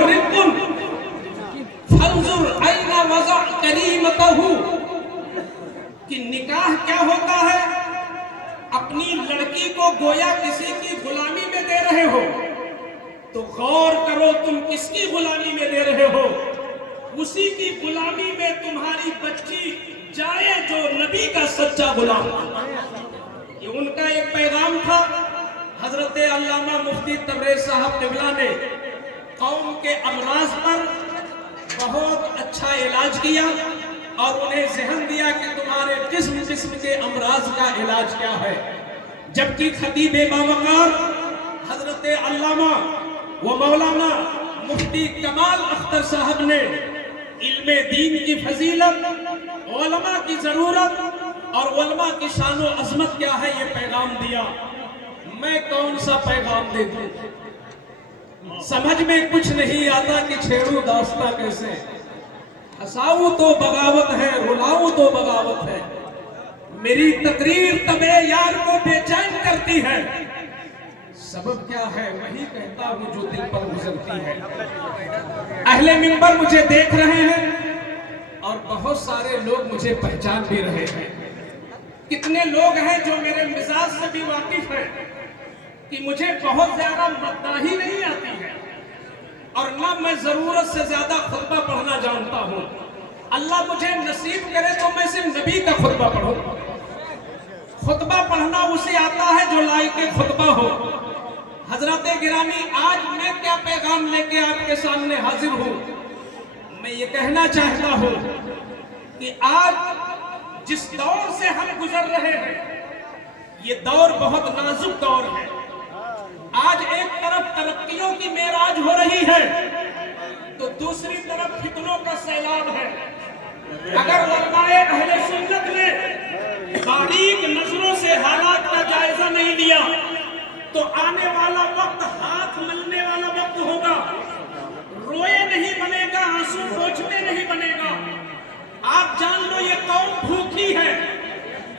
رق فانظر N وضع کریمتہ، کہ نکاح کیا ہوتا ہے؟ اپنی لڑکی کو گویا کسی کی غلامی میں دے رہے ہو تو غور کرو تم کس کی غلامی میں دے رہے ہو۔ اسی کی غلامی میں تمہاری بچی جائے جو نبی کا سچا غلام۔ یہ ان کا ایک پیغام تھا۔ حضرت علامہ مفتی تبریز صاحب قبلہ نے قوم کے امراض پر بہت اچھا علاج کیا اور انہیں ذہن دیا کہ تمہارے قسم قسم کے امراض کا علاج کیا ہے۔ جبکہ خطیب باوقار حضرت علامہ و مولانا مفتی کمال اختر صاحب نے علم دین کی فضیلت، علماء کی ضرورت اور علماء کی شان و عظمت کیا ہے یہ پیغام دیا۔ میں کون سا پیغام دے دوں؟ سمجھ میں کچھ نہیں آتا کہ چھیڑوں داستہ کیسے۔ ہنساؤں تو بغاوت ہے، رلاؤں تو بغاوت ہے۔ میری تقریر طبع یار کو بے چین کرتی ہے، سبب کیا ہے وہی کہتا ہوں جو دل پر گزرتی ہے۔ اہل منبر مجھے دیکھ رہے ہیں اور بہت سارے لوگ مجھے پہچان بھی رہے ہیں۔ کتنے لوگ ہیں جو میرے مزاج سے بھی واقف ہیں کہ مجھے بہت زیادہ مداحی نہیں آتی ہے اور نہ میں ضرورت سے زیادہ خطبہ پڑھنا جانتا ہوں۔ اللہ مجھے نصیب کرے تو میں صرف نبی کا خطبہ پڑھوں۔ خطبہ پڑھنا اسے آتا ہے جو لائق خطبہ ہو۔ حضرات گرامی، آج میں کیا پیغام لے کے آپ کے سامنے حاضر ہوں؟ میں یہ کہنا چاہتا ہوں کہ آج جس دور سے ہم گزر رہے ہیں یہ دور بہت نازک دور ہے۔ آج ایک طرف ترقیوں کی معراج ہو رہی ہے تو دوسری طرف فتنوں کا سیلاب ہے۔ اگر علماء اہل سنت نے باریک نظروں سے حالات کا جائزہ نہیں لیا تو آنے والا وقت ہاتھ ملنے والا وقت ہوگا۔ روئے نہیں بنے گا، آنسو پوچھتے نہیں بنے گا۔ آپ جان لو یہ قوم بھوکی ہے۔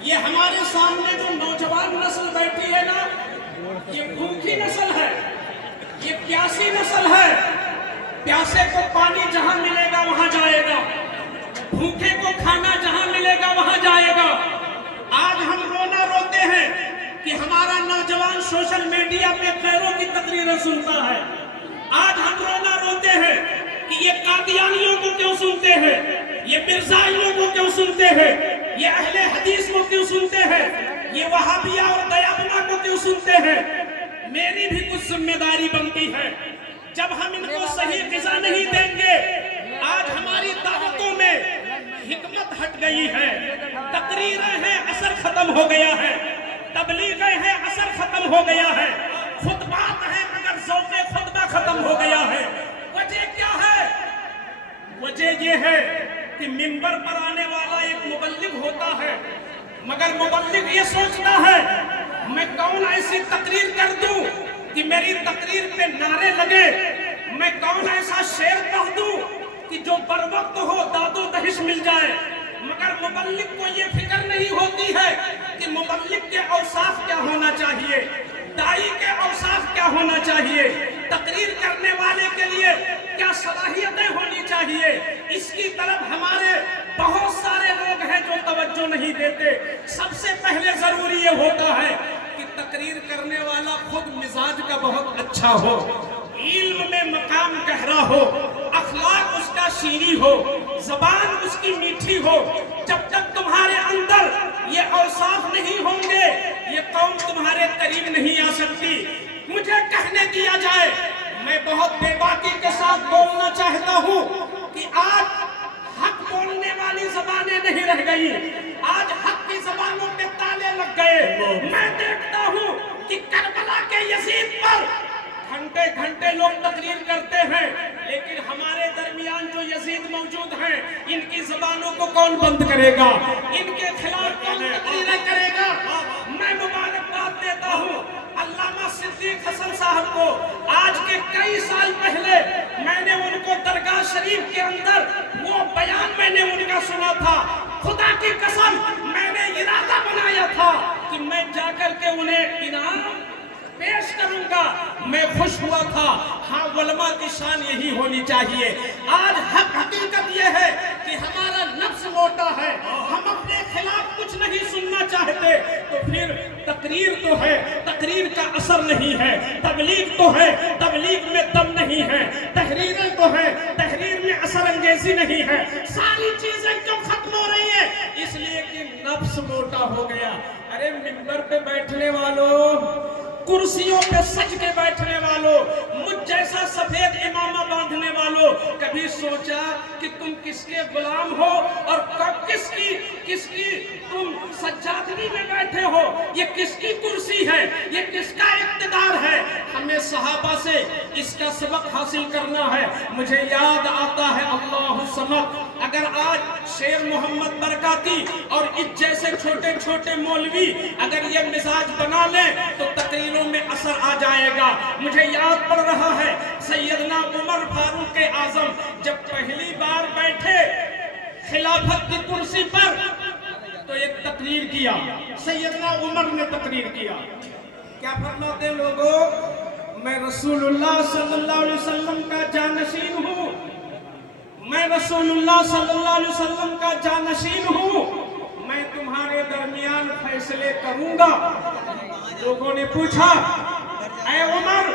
یہ ہمارے سامنے جو نوجوان نسل بیٹھی ہے نا، یہ بھوکی نسل ہے، یہ پیاسی نسل ہے۔ پیاسے کو پانی جہاں ملے گا وہاں جائے گا، بھوکے کو کھانا جہاں ملے گا وہاں جائے گا۔ آج ہم رونا روتے ہیں کہ ہمارا نوجوان سوشل میڈیا پہ غیروں کی تقریریں سنتا ہے۔ آج ہم رونا روتے ہیں کہ یہ قادیانیوں کو کیوں سنتے ہیں، یہ مرزائیوں کو کیوں سنتے ہیں، یہ اہل حدیث کو کیوں سنتے ہیں، یہ وہابیہ اور دیابنا کو کیوں سنتے ہیں۔ میری بھی کچھ ذمہ داری بنتی ہے۔ جب ہم ان کو صحیح غذا نہیں دیں گے، آج ہماری دعوتوں میں حکمت ہٹ گئی ہے، تقریریں ہیں اثر ختم ہو گیا ہے، تبلیغیں ہیں اثر ختم ہو گیا ہے، خطبات ہیں مگر ذوق خطبہ ختم ہو گیا ہے۔ وجہ کیا ہے؟ وجہ یہ ہے کہ منبر پر آنے والا ایک مبلغ ہوتا ہے مگر مبلغ یہ سوچتا ہے میں کون ایسی تقریر کر دوں کہ میری تقریر پہ نعرے لگے، میں کون ایسا شعر پڑھ دوں کہ جو بر وقت ہو داد و دہش مل جائے۔ مگر مبلغ کو یہ فکر نہیں ہوتی ہے کہ مبلغ کے اوصاف کیا ہونا چاہیے، داعی کے اوصاف کیا ہونا چاہیے، تقریر کرنے والے کے لیے کیا صلاحیتیں ہونی چاہیے۔ اس کی طرف ہمارے بہت سارے لوگ ہیں جو توجہ نہیں دیتے۔ سب سے پہلے ضروری یہ ہوتا ہے کہ تقریر کرنے والا خود مزاج کا بہت اچھا ہو، علم میں مقام گہرا ہو، اخلاق اس کا شیریں ہو، زبان اس کی میٹھی ہو۔ جب تک تمہارے اندر یہ اوصاف نہیں ہوں گے یہ قوم تمہارے قریب نہیں آ سکتی۔ مجھے کہنے دیا جائے، میں بہت بے باکی کے ساتھ بولنا چاہتا ہوں کہ آج حق بولنے والی زبانیں نہیں رہ گئی، آج حق کی زبانوں پہ تالے لگ گئے۔ میں دیکھتا ہوں کہ کربلا کے یزید پر گھنٹے گھنٹے لوگ تقریر کرتے ہیں، لیکن ہمارے درمیان جو یزید موجود ہیں ان کی زبانوں کو کون بند کرے گا، ان کے خلاف کون تقریریں کرے گا۔ میں مبارکباد دیتا ہوں علامہ صدیق حسن صاحب کو۔ آج کے کئی سال پہلے میں نے ان کو درگاہ شریف کے اندر وہ بیان میں نے ان کا سنا تھا۔ خدا کی قسم میں نے ارادہ بنایا تھا کہ میں جا کر کے انہیں انعام پیش کروں گا، میں خوش ہوا تھا۔ ہاں علماء کی شان یہی ہونی چاہیے۔ آج حقیقت یہ ہے کہ ہمارا نفس موٹا ہے، ہم اپنے خلاف کچھ نہیں سننا چاہتے، تو پھر تقریر تو ہے، تقریر کا اثر نہیں ہے، تبلیغ تو ہے، تبلیغ میں دم نہیں ہے، تحریریں تو ہے، تحریر میں اثر انگیزی نہیں ہے، ساری چیزیں کیوں ختم ہو رہی ہیں؟ اس لیے کہ نفس موٹا ہو گیا۔ ارے منبر پہ بیٹھنے والوں، کرسیوں پہ سج کے بیٹھنے والوں، مجھ جیسا سفید امامہ باندھنے والوں، کبھی سوچا کہ تم کس کے غلام ہو اور کس کی تم سجادگی میں بیٹھے ہو؟ یہ کس کی کرسی ہے؟ یہ کس کا اقتدار ہے؟ ہمیں صحابہ سے اس کا سبق حاصل کرنا ہے۔ مجھے یاد آتا ہے اللہ الصمد، اگر آج شیر محمد برکاتی اور اس جیسے چھوٹے چھوٹے مولوی اگر یہ مزاج بنا لیں تو تقریروں میں اثر آ جائے گا۔ مجھے یاد پڑ رہا ہے سیدنا عمر فاروق اعظم جب پہلی بار بیٹھے خلافت کی کرسی پر تو ایک تقریر کیا، سیدنا عمر نے تقریر کیا۔ کیا فرماتے لوگوں؟ میں رسول اللہ صلی اللہ علیہ وسلم کا جانشین ہوں، میں رسول اللہ صلی اللہ علیہ وسلم کا جانشین ہوں، میں تمہارے درمیان فیصلے کروں گا۔ لوگوں نے پوچھا اے عمر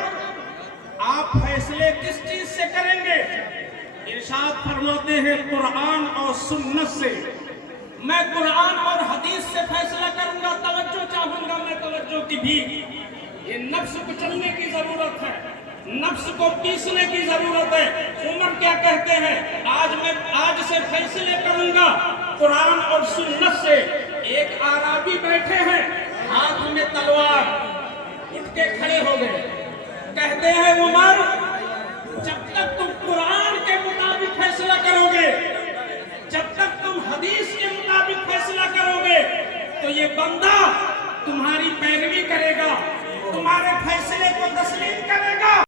آپ فیصلے کس چیز سے کریں گے؟ ارشاد فرماتے ہیں قرآن اور سنت سے، میں قرآن اور حدیث سے فیصلہ کروں گا۔ توجہ چاہوں گا میں توجہ کی بھی، یہ نفس کو چلنے کی ضرورت ہے، نفس کو پیسنے کی ضرورت ہے۔ عمر کیا کہتے ہیں؟ آج سے فیصلے کروں گا قرآن اور سنت سے۔ ایک اعرابی بیٹھے ہیں، ہاتھ میں تلوار، اٹھ کے کھڑے ہو گئے، کہتے ہیں عمر جب تک تم قرآن کے مطابق فیصلہ کرو گے، جب تک تم حدیث کے مطابق فیصلہ کرو گے تو یہ بندہ تمہاری پیروی